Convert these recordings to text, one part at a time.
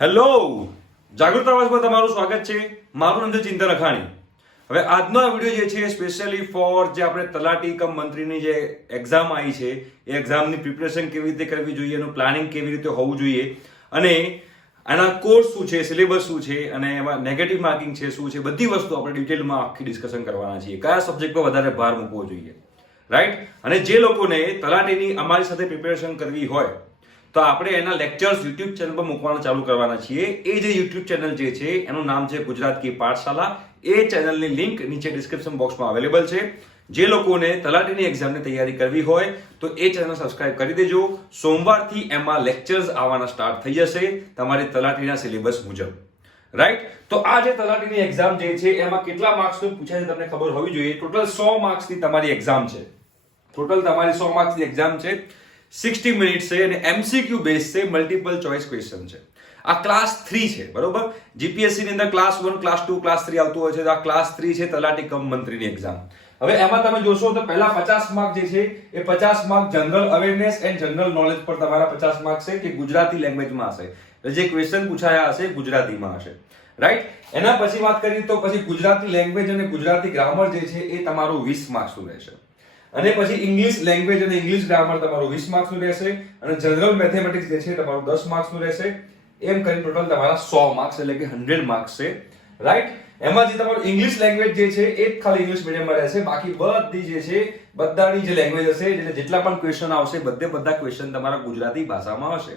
Hello, જાગૃત અવાજમાં તમારું સ્વાગત છે. મારું નામ છે ચિંતન અખાણી. હવે આજનો આ વિડીયો જે છે સ્પેશિયલી ફોર જે આપણે તલાટી કમ મંત્રીની જે એક્ઝામ આવી છે એ એક્ઝામની પ્રિપરેશન કેવી રીતે કરવી જોઈએ, એનું પ્લાનિંગ કેવી રીતે હોવું જોઈએ અને આના કોર્સ શું છે, સિલેબસ શું છે અને એમાં નેગેટિવ માર્કિંગ છે શું છે, બધી વસ્તુ આપણે ડિટેલમાં આખી ડિસ્કશન કરવાના છીએ. કયા સબ્જેક્ટ પર વધારે ભાર મૂકવો જોઈએ, રાઈટ? અને જે લોકોને તલાટીની અમારી સાથે પ્રિપેરેશન કરવી હોય તો આપણે એના લેક્ચર્સ યુટ્યુબ ચેનલ પર મૂકવાના ચાલુ કરવાના છીએ. એ જે યુટ્યુબ ચેનલ જે છે એનું નામ છે ગુજરાત કી પાઠશાલા. એ ચેનલની લિંક નીચે ડિસ્ક્રિપ્શન બોક્સમાં અવેલેબલ છે. જે લોકોને તલાટીની એક્ઝામની તૈયારી કરવી હોય તો એ ચેનલ સબસ્ક્રાઇબ કરી દેજો. સોમવારથી એમાં લેક્ચર્સ આવવાના સ્ટાર્ટ થઈ જશે તમારી તલાટીના સિલેબસ મુજબ, રાઈટ? તો આ જે તલાટીની એક્ઝામ જે છે એમાં કેટલા માર્ક્સનું પૂછાય છે તમને ખબર હોવી જોઈએ. ટોટલ 100 માર્ક્સની તમારી એક્ઝામ છે. ટોટલ તમારી 100 માર્ક્સની એક્ઝામ છે. 60 મિનિટ છે અને એમસીક્યુ બેઝ છે, મલ્ટિપલ ચોઇસ ક્વેશ્ચન છે. આ ક્લાસ 3 છે, બરોબર? જીપીએસસી ની અંદર ક્લાસ 1, ક્લાસ 2, ક્લાસ 3 આવતું હોય છે. આ ક્લાસ 3 છે તલાટી કમ મંત્રીની એક્ઝામ. હવે એમાં તમે જોશો તો પહેલા 50 માર્ક જે છે એ 50 mark general awareness and general knowledge પર તમારા 50 માર્ક છે કે ગુજરાતી લેંગ્વેજમાં હશે. જે ક્વેશ્ચન પૂછાયા હશે ગુજરાતીમાં હશે, રાઈટ? એના પછી વાત કરીએ તો પછી ગુજરાતી લેંગ્વેજ અને ગુજરાતી ગ્રામર જે છે એ તમારું 20 માર્ક્સનું રહેશે. અને પછી ઇંગ્લિશ લેંગ્વેજ અને ઇંગ્લિશ ગ્રામર તમારું 20 માર્ક્સનું રહેશે અને જનરલ મેથેમેટિક્સ જે છે તમારું 10 માર્ક્સનું રહેશે. એમ કરી ટોટલ તમારા 100 માર્ક્સ એટલે કે 100 માર્ક્સ છે, રાઈટ? એમાં જે તમારું ઇંગ્લિશ લેંગ્વેજ જે છે એ ખાલી ઇંગ્લિશ મીડિયમમાં રહેશે. બાકી બધી જે છે બધાની જે લેંગ્વેજ હશે એટલે જેટલા પણ ક્વેશ્ચન આવશે બધા ક્વેશ્ચન તમારા ગુજરાતી ભાષામાં હશે.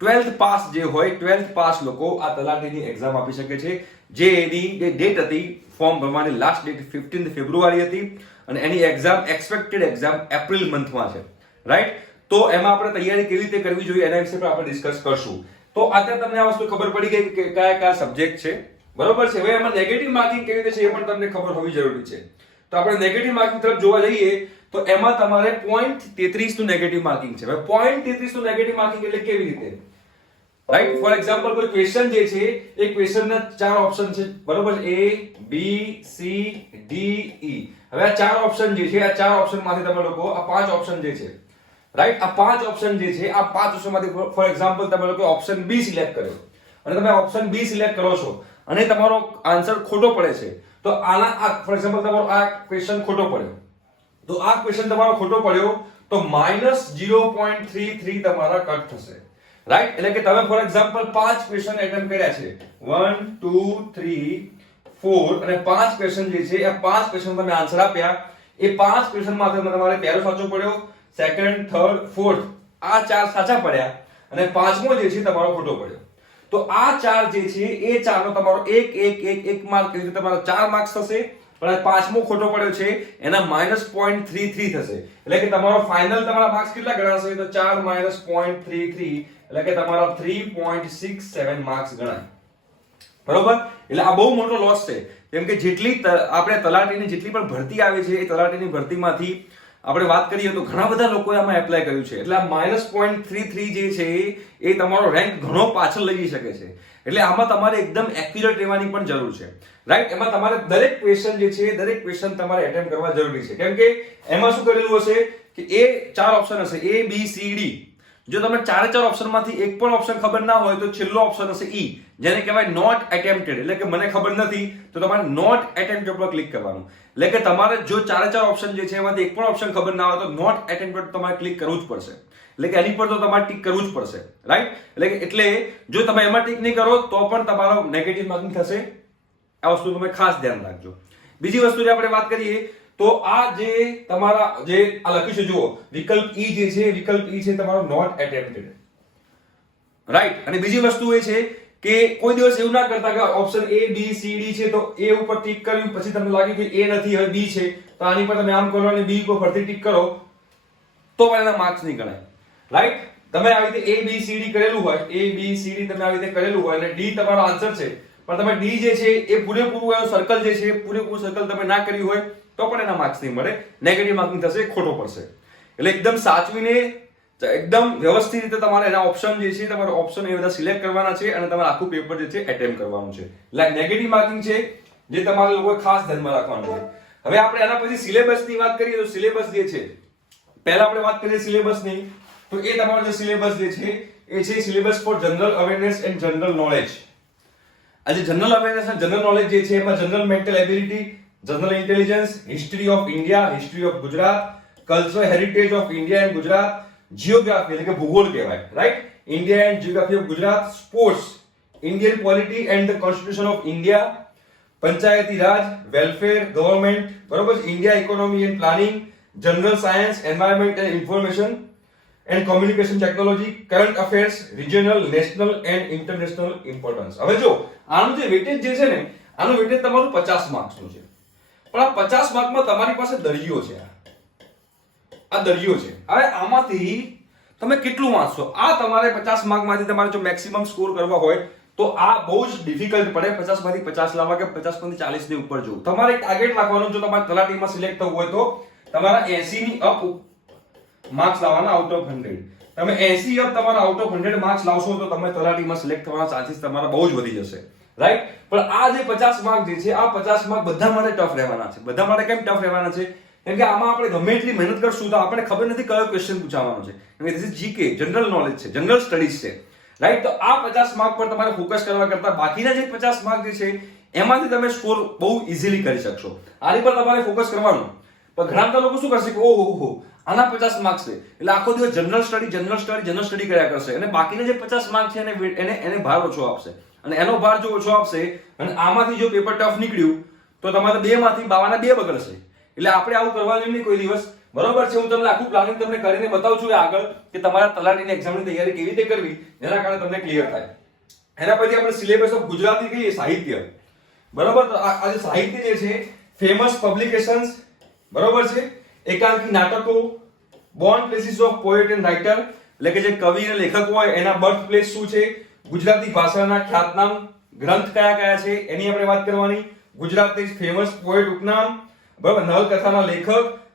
12th પાસ જે હોય 12th પાસ લોકો આ તલાટીની એક્ઝામ આપી શકે છે. જે એની જે ડેટ હતી ફોર્મ ભરવાની લાસ્ટ ડેટ 15 ફેબ્રુઆરી હતી અને એની એક્ઝામ એક્સપેક્ટેડ એક્ઝામ એપ્રિલ મંથમાં છે, રાઈટ? તો એમાં આપણે તૈયારી કેવી રીતે કરવી જોઈએ એના વિશે પણ આપણે ડિસ્કસ કરશું. તો અત્યારે તમને આ વસ્તુ ખબર પડી ગઈ કે કયા કયા સબ્જેક્ટ છે, બરોબર છે? હવે એમાં નેગેટિવ માર્કિંગ કેવી રીતે છે એ પણ તમને ખબર હોવી જરૂરી છે. તો આપણે નેગેટિવ માર્કિંગ તરફ જોવા જઈએ તો એમાં તમારે 0.33 નું નેગેટિવ માર્કિંગ છે. હવે 0.33 નું નેગેટિવ માર્કિંગ એટલે કેવી રીતે, રાઈટ? ફોર એક્ઝામ્પલ કોઈ ક્વેશ્ચન જે છે એ ક્વેશ્ચનના 4 ઓપ્શન છે, બરોબર? A B C D E. હવે આ 4 ઓપ્શન જે છે આ 4 ઓપ્શનમાંથી તમે લોકો આ 5 ઓપ્શન જે છે, રાઈટ? આ 5 ઓપ્શન જે છે આ 5 ઓપ્શનમાંથી ફોર એક્ઝામ્પલ તમે લોકો ઓપ્શન B સિલેક્ટ કર્યો અને તમે ઓપ્શન B સિલેક્ટ કરો છો અને તમારો આન્સર ખોટો પડે છે તો આના ફોર એક્ઝામ્પલ તમારો આ ક્વેશ્ચન ખોટો પડ્યો તો આ ક્વેશ્ચન તમારો ખોટો પડ્યો તો -0.33 તમારા કટ થશે, રાઈટ? એટલે કે તમે ફોર એક્ઝામ્પલ 5 ક્વેશ્ચન એટેમ્પ્ટ કર્યા છે 1 2 3 4 અને 5 ક્વેશ્ચન જે છે આ 5 ક્વેશ્ચન તમે આન્સર આપ્યા. એ 5 ક્વેશ્ચનમાં તમારે પહેલો સાચો પડ્યો, સેકન્ડ, થર્ડ, ફોર્થ આ 4 સાચા પડ્યા અને પાંચમો જે છે તમારો ખોટો પડ્યો. તો આ 4 જે છે એ 4 નો તમારો 1 માર્ક કરી તમારો 4 માર્ક્સ થશે. પણ પાંચમો ખોટો પડ્યો છે એના -0.33 થશે. એટલે કે તમારો ફાઇનલ તમારા માર્ક્સ કેટલા ગણાશે તો 4 - 0.33 એટલે કે તમારા 3.67 માર્ક્સ ગણાય, બરોબર? એટલે આ બહુ મોટો લોસ છે. કેમ કે જેટલી આપણે તલાટીની જેટલી પણ ભરતી આવે છે એ તલાટીની ભરતીમાંથી આપણે વાત કરીએ તો ઘણા બધા લોકોએ આમાં એપ્લાય કર્યું છે. એટલે આ -0.33 જે છે એ તમારો રેન્ક ઘણો પાછળ લઈ શકે છે. એટલે આમાં તમારે એકદમ એક્યુરેટ રહેવાની પણ જરૂર છે, રાઈટ? એમાં તમારે દરેક ક્વેશ્ચન જે છે દરેક ક્વેશ્ચન તમારે અટેમ્પ્ટ કરવા જરૂરી છે. કેમ કે એમાં શું કરેલું હશે કે એ 4 ઓપ્શન હશે A B C D. જો તમને 4 ઓપ્શનમાંથી એક પણ ઓપ્શન ખબર ના હોય તો છેલ્લો ઓપ્શન હશે E, જેને કહેવાય નોટ એટેમ્પ્ટેડ. એટલે કે મને ખબર નથી તો તમારે નોટ એટેમ્પ્ટેડ પર ક્લિક કરવાનું. એટલે કે તમારે જો 4 ઓપ્શન જે છે એમાંથી એક પણ ઓપ્શન ખબર ના હોય તો નોટ એટેમ્પ્ટેડ તમારે ક્લિક કરવું જ પડશે. એટલે કે એની પર તો તમારે ટિક કરવું જ પડશે, રાઈટ? એટલે જો તમે એમાં ટિક નહીં કરો તો પણ તમારો નેગેટિવ માર્કિંગ થશે. આ વસ્તુ તમે ખાસ ધ્યાન રાખજો. બીજી વસ્તુ જે આપણે વાત કરીએ તો આ જે તમારા જે આ લખ્યું છે જુઓ વિકલ્પ E જે છે વિકલ્પ E છે તમારો નોટ એટેમ્પ્ટેડ, રાઈટ? અને બીજી વસ્તુ એ છે કે કોઈ દિવસ એવું ના કરતા કે option A B C D છે તો A ઉપર ટિક કર્યું પછી તમને લાગ્યું કે A નથી હવે B છે તો આની પર તમે આમ કરો અને B ઉપર ફરીથી ટિક કરો તો પણ એના માર્ક્સ નહીં ગણાય, રાઈટ? તમે આવી રીતે A B C D કરેલું હોય A B C D તમે આવી રીતે કરેલું હોય અને D તમારો આન્સર છે પણ તમે D જે છે એ પૂરેપૂરું એનો સર્કલ જે છે પૂરેપૂરું સર્કલ તમે ના કર્યું હોય તો પણ એના માર્ક્સ નહીં મળે, નેગેટિવ માર્કિંગ થશે, ખોટો પડશે. એટલે એકદમ સાચવીને એકદમ વ્યવસ્થિત રીતે તમારે એના ઓપ્શન જે છે તમારે ઓપ્શન એ બધા સિલેક્ટ કરવાના છે અને તમારે આખું પેપર જે છે એટેમ્પ્ટ કરવાનું છે. એટલે નેગેટિવ માર્કિંગ છે જે તમારે લોકોએ ખાસ ધ્યાનમાં રાખવાનું છે. હવે આપણે એના પછી સિલેબસની વાત કરીએ તો સિલેબસ જે છે પહેલા આપણે વાત કરીએ સિલેબસની તો એ તમારો જે સિલેબસ જે છે એ છે syllabus for general awareness and general knowledge. આજે જનરલ અવેરનેસ અને જનરલ નોલેજ જે છે એમાં general mental ability, general intelligence, history of India, history of Gujarat, cultural heritage of India and Gujarat, geography એટલે કે ભૂગોળ કહેવાય, right, India and geography of Gujarat, sports, Indian polity and the constitution of India, panchayati raj, welfare, government, બરોબર, India economy and planning, general science, environment and information and communication technology, current affairs, regional, national and international importance. હવે જો આનું જે weightage જે છે ને, આનું weightage તમારું 50 માર્ક્સનું છે. પણ આ 50 માર્કમાં તમારી પાસે દરિયો છે. આ દરિયો છે. હવે આમાંથી તમે કેટલું વાંચશો? આ તમારે 50 માર્કમાંથી તમારે જો મેક્સિમમ સ્કોર કરવા હોય તો આ બહુ જ ડિફિકલ્ટ પડે. 50 માંથી 50 લાવવા કે 50 માંથી 40 ની ઉપર જવું. તમારે ટાર્ગેટ રાખવાનું, જો તમારે તલાટીમાં સિલેક્ટ થવું હોય તો તમારા 80 ની અપ માર્ક્સ લાવવાના આઉટ ઓફ 100. તમે 80 અપ તમારા આઉટ ઓફ 100 માર્ક્સ લાવશો તો તમે તલાટીમાં સિલેક્ટ થવાના ચાન્સીસ તમારા બહુ જ વધી જશે, રાઈટ. પણ આ જે 50 માર્ક જે છે, આ 50 માર્ક બધા માટે ટફ રહેવાના છે. બધા માટે કેમ ટફ રહેવાના છે? કેમ કે આમાં આપણે ગમે એટલી મહેનત કરશું તો આપણને ખબર નથી કયો ક્વેશ્ચન પૂછવાનો છે. કેમ કે this is GK, general knowledge છે, જનરલ સ્ટડીઝ છે, રાઈટ. તો આ 50 માર્ક પર તમારે ફોકસ કરવા કરતા બાકીના જે 50 માર્ક જે છે એમાંથી તમે સ્કોર બહુ ઇઝીલી કરી શકશો. આની પર તમારે ફોકસ કરવાનું. પણ ઘણા લોકો શું કરશે કે ઓહો આના 50 માર્ક્સ છે એટલે આખો દિવસ જનરલ સ્ટડી કર્યા કરશે અને બાકીના જે 50 માર્ક છે એને ભાર ઓછો આપશે. અને એનો ભાર જો ઓછો આપશે અને આમાંથી જો પેપર ટફ નીકળ્યું તો તમારે 2 માંથી 2 બગડશે. એટલે આપણે આવું કરવાનું નહીં કોઈ દિવસ, બરોબર છે. હું તમને આખું પ્લાનિંગ તમને કરીને બતાવું છું આગળ કે તમારા તલાટીની એક્ઝામની તૈયારી કેવી રીતે કરવી જેના કારણે તમને ક્લિયર થાય. એના પછી આપણે સિલેબસ ઓફ ગુજરાતી કહીએ, સાહિત્ય, બરોબર. તો આ જે સાહિત્ય જે છે, ફેમસ પબ્લિકેશન્સ, બરોબર છે, એકાંકી નાટકો, Born places of poet and writer એટલે કે જે કવિ અને લેખક હોય એના બર્થ પ્લેસ શું છે, ગુજરાતી ભાષાના ખ્યાતનામ ગ્રંથ કયા કયા છે એની આપણે વાત કરવાની, ગુજરાતી ફેમસ પોએટ ઉપનામ, બરાબર, નવલકથાના લેખક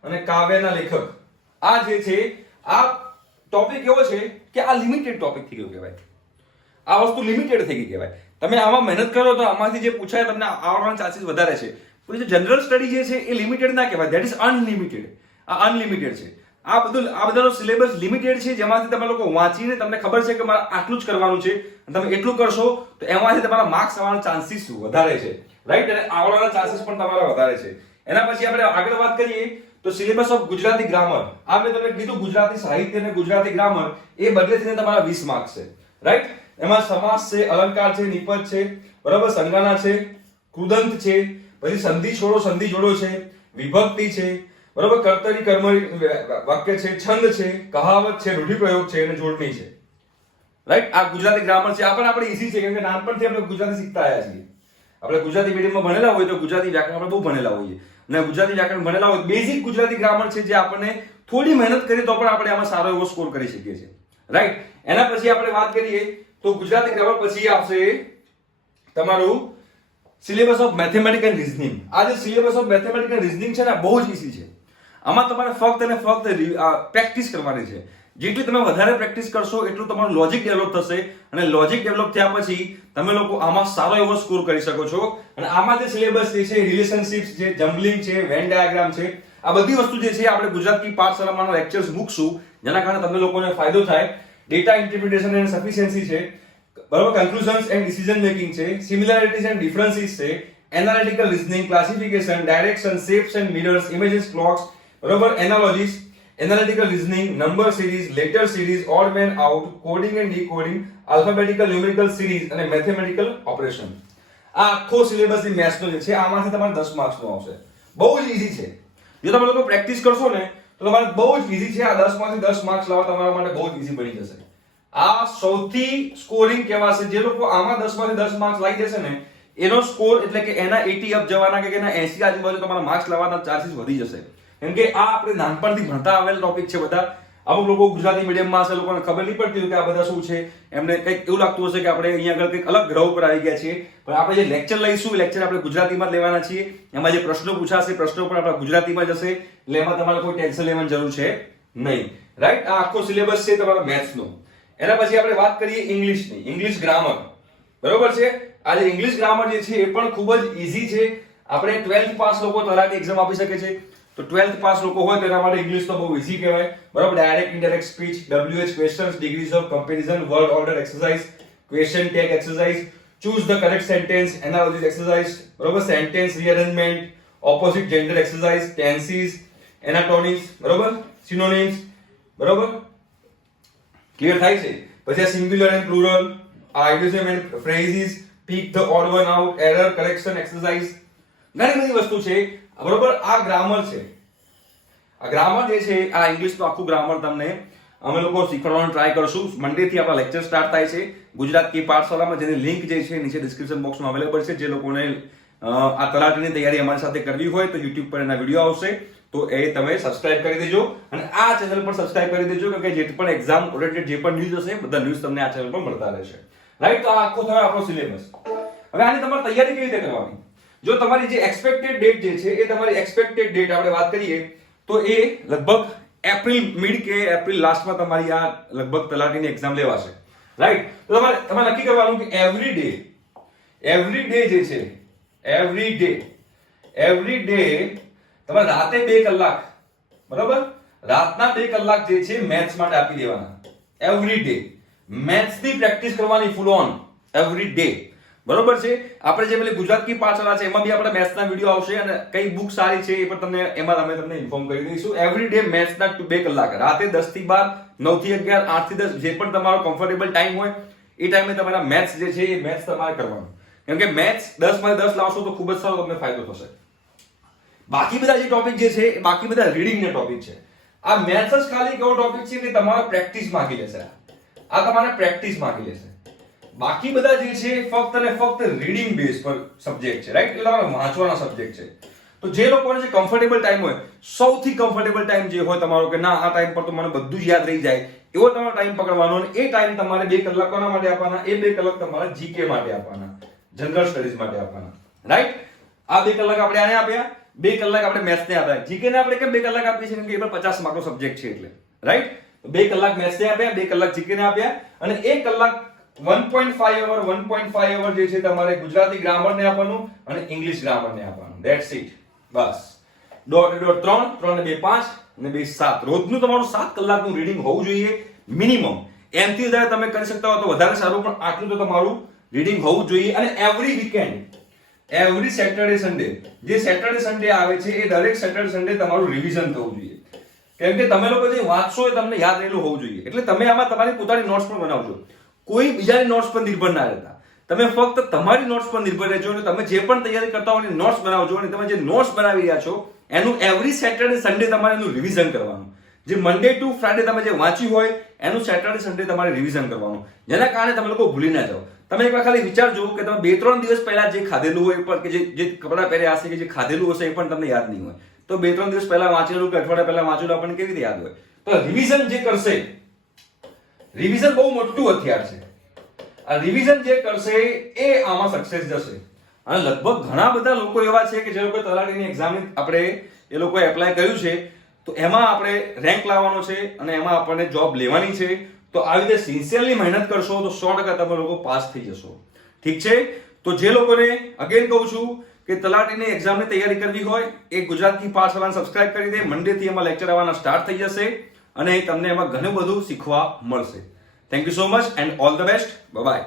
અને કાવ્યના લેખક. આ જે છે આ ટોપિક એવો છે કે આ લિમિટેડ ટોપિક થઈ ગયો કહેવાય. આ વસ્તુ લિમિટેડ થઈ ગઈ કહેવાય. તમે આમાં મહેનત કરો તો આમાંથી જે પૂછાય તમને આવવાના ચાન્સીસ વધારે છે. પણ જે જનરલ સ્ટડી જે છે એ લિમિટેડ ના કહેવાય, ધેટ ઇઝ અનલિમિટેડ. આ અનલિમિટેડ છે. આ બધાનો સિલેબસ લિમિટેડ છે જેમાંથી તમે લોકો વાંચીને તમને ખબર છે કે મારે આટલું જ કરવાનું છે અને તમે એટલું કરશો તો એમાંથી તમારા માર્ક્સ આવવાના ચાન્સીસ વધારે છે, રાઈટ. અને આવવાના ચાન્સીસ પણ તમારા વધારે છે. એના પછી આપણે આગળ વાત કરીએ તો સિલેબસ ઓફ ગુજરાતી ગ્રામર. આ મેં તમને કીધું ગુજરાતી સાહિત્ય અને ગુજરાતી ગ્રામર એ બદલેથી તમારા 20 માર્ક્સ છે, રાઈટ. એમાં સમાસ છે, અલંકાર છે, નિપજ છે, બરાબર, સંજ્ઞા છે, કૃદંત છે, પછી સંધિ છોડો સંધિ જોડો છે, વિભક્તિ છે, બરાબર, કર્તરી કર્મણી વાક્ય છે, છંદ છે, કહાવત છે, રૂઢિપ્રયોગ છે અને જોડણી છે, રાઈટ. આ ગુજરાતી ગ્રામર છે. આ પણ આપણે ઈઝી છે કેમ કે નાનપણથી આપણે ગુજરાતી શીખતા આવ્યા છીએ. આપણે ગુજરાતી મીડિયમમાં ભણેલા હોય તો ગુજરાતી વ્યાકરણ આપણે બહુ ભણેલા હોઈએ અને ગુજરાતી વ્યાકરણ ભણેલા હોય બેઝિક ગુજરાતી ગ્રામર છે જે આપણને થોડી મહેનત કરીએ તો પણ આપણે આમાં સારો એવો સ્કોર કરી શકીએ છીએ, રાઈટ. એના પછી આપણે વાત કરીએ તો ગુજરાતી ગ્રામર પછી આવશે તમારું syllabus of mathematics and reasoning. આ જે syllabus of mathematics and reasoning છે ને બહુ જ ઈઝી છે. આમાં તમારે ફક્ત અને ફક્ત પ્રેક્ટિસ કરવાની છે. જેટલી તમે વધારે પ્રેક્ટિસ કરશો એટલું તમારું લોજિક ડેવલપ થશે અને લોજિક ડેવલપ થયા પછી તમે લોકો આમાં સારો એવો સ્કોર કરી શકો છો. અને આમાં જે સિલેબસ છે રિલેશનશિપ્સ છે, જમ્બલિંગ છે, વેન ડાયાગ્રામ છે, આ બધી વસ્તુ જે છે આપણે ગુજરાતી પાઠશાળામાં લેક્ચર્સ મૂકશું જેના કારણે તમને લોકોને ફાયદો થાય. ડેટા ઇન્ટરપ્રિટેશન એન્ડ સફિશિયન્સી છે, બરાબર, કન્ક્લુઝન્સ એન્ડ ડિસિઝન મેકિંગ છે, સિમિલારિટીઝ એન્ડ ડિફરન્સીસ છે, analytical reasoning, classification, direction, shapes and mirrors, images, clocks, બરાબર, analogies, analytical reasoning, number series, letter series, odd man out, coding and decoding, alphabetical numerical series અને mathematical operation. આ આખો syllabus જે મેથ્સનો જે છે આમાંથી તમારે 10 માર્ક્સનો આવશે. બહુ જ ઈઝી છે. જો તમે લોકો પ્રેક્ટિસ કરશો ને તો તમારે બહુ જ ઈઝી છે. આ 10 માંથી 10 માર્ક્સ લાવવા તમારા માટે બહુ જ ઈઝી બની જશે. આ સૌથી સ્કોરિંગ કહેવાશે. જે લોકો આમાં 10 માંથી 10 માર્ક્સ લાવી દેશે ને એનો સ્કોર એટલે કે એના 80 અપ જવાના કે એના 80 આજુબાજુ તમારા માર્ક્સ લાવવાના ચાન્સીસ વધી જશે. કેમ કે આ આપણે નાનપણથી ભણતા આવેલ ટોપિક છે બધા. અમુક લોકો ગુજરાતી મીડિયમમાં હશે, લોકોને ખબર નહીં પડતી કે આ બધા શું છે. એમને કંઈક એવું લાગતું હશે કે આપણે અહીંયા આગળ કંઈક અલગ ગ્રહ ઉપર આવી ગયા છીએ. પણ આપણે જે લેક્ચર લઈશું લેક્ચર આપણે ગુજરાતીમાં જ લેવાના છીએ. એમાં જે પ્રશ્નો પૂછાશે પ્રશ્નો પણ આપણા ગુજરાતીમાં જ હશે. એટલે એમાં તમારે કોઈ ટેન્શન લેવાની જરૂર છે નહીં, રાઈટ. આ આખો સિલેબસ છે તમારા મેથ્સનો. એના પછી આપણે વાત કરીએ ઇંગ્લિશની, ઇંગ્લિશ ગ્રામર, બરોબર છે. આ જે ઇંગ્લિશ ગ્રામર જે છે એ પણ ખૂબ જ ઈઝી છે. આપણે 12th પાસ લોકો તલાટી એક્ઝામ આપી શકે છે. તો 12th પાસ લોકો હોય તેના માટે ઇંગ્લિશ તો બહુ ઈઝી કહેવાય, બરાબર. Direct indirect speech, WH questions, degrees of comparison, word order exercise, question tag exercise, choose the correct sentence analogies exercise, બરાબર. Sentence rearrangement, opposite gender exercise, tenses, antonyms, બરાબર. સિનોનિમ્સ, બરાબર. ક્લિયર થાય છે. પછી આ સિંગ્યુલર એન્ડ પ્લુરલ, આ ઇડિયોમ and phrases, pick the odd one out, error correction exercise, ઘણી બધી વસ્તુ છે, બરોબર. આ ગ્રામર છે, આ ગ્રામર જે છે આ ઇંગ્લિશનું આખું ગ્રામર તમને અમે લોકો શીખવાડવાનો ટ્રાય કરશું. મંડે થી આપણા લેક્ચર સ્ટાર્ટ થાય છે ગુજરાત કી પાઠશાળામાં, જેની લિંક જે છે નીચે ડિસ્ક્રિપ્શન બોક્સમાં અવેલેબલ છે. જે લોકોને આ તલાટીની તૈયારી અમારી સાથે કરવી હોય તો YouTube પર એના વિડીયો આવશે, તો એ તમે સબસ્ક્રાઇબ કરી દેજો અને આ ચેનલ પર સબસ્ક્રાઇબ કરી દેજો, કે જે પણ એક્ઝામ રિલેટેડ જે પણ ન્યૂઝ હશે બધા ન્યૂઝ તમને આ ચેનલ પર મળતા રહેશે, રાઈટ. તો આ આખો થયો આપણો સિલેબસ. હવે આની તમારે તૈયારી કેવી રીતે કરવાની? જો તમારી જે એક્સપેક્ટેડ ડેટ જે છે એ તમારી એક્સપેક્ટેડ ડેટ આપણે વાત કરીએ તો એ લગભગ એપ્રિલ મિડ કે એપ્રિલ લાસ્ટમાં તમારી આ લગભગ તલાટીની એક્ઝામ લેવાશે, રાઈટ. તો તમારે નક્કી કરવાનું કે એવરી ડે જે છે એવરી ડે તમારે રાતે 2 કલાક, બરાબર, રાતના 2 કલાક જે છે મેથ્સ માટે આપી દેવાના. એવરી ડે મેથ્સની પ્રેક્ટિસ કરવાની ફૂલ ઓન એવરી ડે, બરોબર છે. આપણે જે પેલી ગુજરાત કી પાઠશાળા છે એમાં બી આપણે મેથ્સના વિડીયો આવશે અને કઈ બુક સારી છે એ પણ તમને એમાં અમે તમને ઇન્ફોર્મ કરી દઈશું. એવરી ડે મેથ્સના 2 કલાક, રાતે 10 થી 12, 9 થી 11, 8 થી 10, જે પણ તમારો કમ્ફર્ટેબલ ટાઈમ હોય એ ટાઈમે તમારા મેથ્સ જે છે એ મેથ્સ તમારે કરવાનું. કેમ કે મેથ્સ 10 માંથી 10 લાવશો તો ખૂબ જ સારો તમને ફાયદો થશે. બાકી બધા જે ટોપિક જે છે એ બાકી બધા રીડિંગના ટોપિક છે. આ મેથ્સ જ ખાલી કેવો ટોપિક છે કે તમારે પ્રેક્ટિસ માંગી લેશે, આ તમારે પ્રેક્ટિસ માંગી લેશે. બાકી બધા જે છે ફક્ત અને ફક્ત રીડિંગ બેઝ પર સબ્જેક્ટ છે, રાઈટ. એટલે તમારે વાંચવાના સબ્જેક્ટ છે. તો જે લોકોને જે કમ્ફર્ટેબલ ટાઈમ હોય, સૌથી કમ્ફર્ટેબલ ટાઈમ જે હોય તમારો, કે ના આ ટાઈમ પર તો મને બધું જ યાદ રહી જાય, એવો તમારો ટાઈમ પકડવાનો અને એ ટાઈમ તમારે 2 કલાક કોના માટે આપવાના? એ 2 કલાક તમારે જીકે માટે આપવાના, જનરલ સ્ટડીઝ માટે આપવાના, રાઈટ. આ 2 કલાક આપણે આને આપ્યા, 2 કલાક આપણે મેથ્સને આપ્યા. જીકે ને આપણે કેમ 2 કલાક આપીએ છીએ? કેમ કે એ પણ 50 માર્કનો સબ્જેક્ટ છે એટલે, રાઈટ. 2 કલાક મેથ્સને આપ્યા, 2 કલાક જીકે ને આપ્યા અને 1 કલાક 1.5 અવર જે છે તમારે ગુજરાતી ગ્રામરને આપવાનું અને ઇંગ્લિશ ગ્રામરને આપવાનું. ધેટ્સ ઇટ, બસ. 3 ને 2 5 અને 2 7, રોજનું તમારું 7 કલાકનું રીડિંગ હોવું જોઈએ મિનિમમ. એમથી વધારે તમે કરી શકતા હો તો વધારે સારું, પણ આટલું તો તમારું રીડિંગ હોવું જોઈએ. અને every weekend, every Saturday Sunday, જે સેટરડે સન્ડે આવે છે એ દરેક સેટરડે સન્ડે તમારું રિવિઝન થવું જોઈએ. કેમ કે તમે લોકો જે વાંચશો એ તમને યાદ રહેલું હોવું જોઈએ. એટલે તમે આમાં તમારી પોતાની નોટ્સ પણ બનાવજો, કોઈ બીજાની નોટ્સ પર નિર્ભર ના રહેતા. તમે ફક્ત તમારી નોટ્સ પર નિર્ભર રહેજો અને તમે જે પણ તૈયારી કરતા હો એની નોટ્સ બનાવજો. અને તમે જે નોટ્સ બનાવી રહ્યા છો એનું એવરી સેટરડે સન્ડે તમારે એનું રિવિઝન કરવાનું. જે મંડે ટુ ફ્રાઈડે તમે જે વાંચ્યું હોય એનું સેટરડે સન્ડે તમારે રિવિઝન કરવાનું, જેના કારણે તમે લોકો ભૂલી ના જાઓ. તમે એકવાર ખાલી વિચારજો કે તમે 2-3 દિવસ પહેલા જે ખાધેલું હોય પણ કે જે કપડાં પહેર્યા હશે કે જે ખાધેલું હશે એ પણ તમને યાદ નહીં હોય, તો 2-3 દિવસ પહેલા વાંચેલું કે અઠવાડિયા પહેલા વાંચેલું આપણને કેવી રીતે યાદ હોય? તો રિવિઝન જે કરશે, રિવિઝન બહુ મોટું હથિયાર છે. આ રિવિઝન જે કરશે એ આમાં સક્સેસ જશે. અને લગભગ ઘણા બધા લોકો એવા છે કે જે લોકો તલાટીની એક્ઝામની આપણે એ લોકોએ એપ્લાય કર્યું છે, તો એમાં આપણે રેન્ક લાવવાનો છે અને એમાં આપણને જોબ લેવાની છે. તો આવી રીતે સિન્સિયરલી મહેનત કરશો તો 100% તમે લોકો પાસ થઈ જશો, ઠીક છે. તો જે લોકોને અગેન કહું છું કે તલાટીની એક્ઝામની તૈયારી કરવી હોય એ ગુજરાત કી પાઠશાળાને સબસ્ક્રાઇબ કરી દે. મંડે થી એમાં લેક્ચર આવવાના સ્ટાર્ટ થઈ જશે અને તમને એમાં ઘણું બધું શીખવા મળશે. Thank you so much and all the best. Bye bye.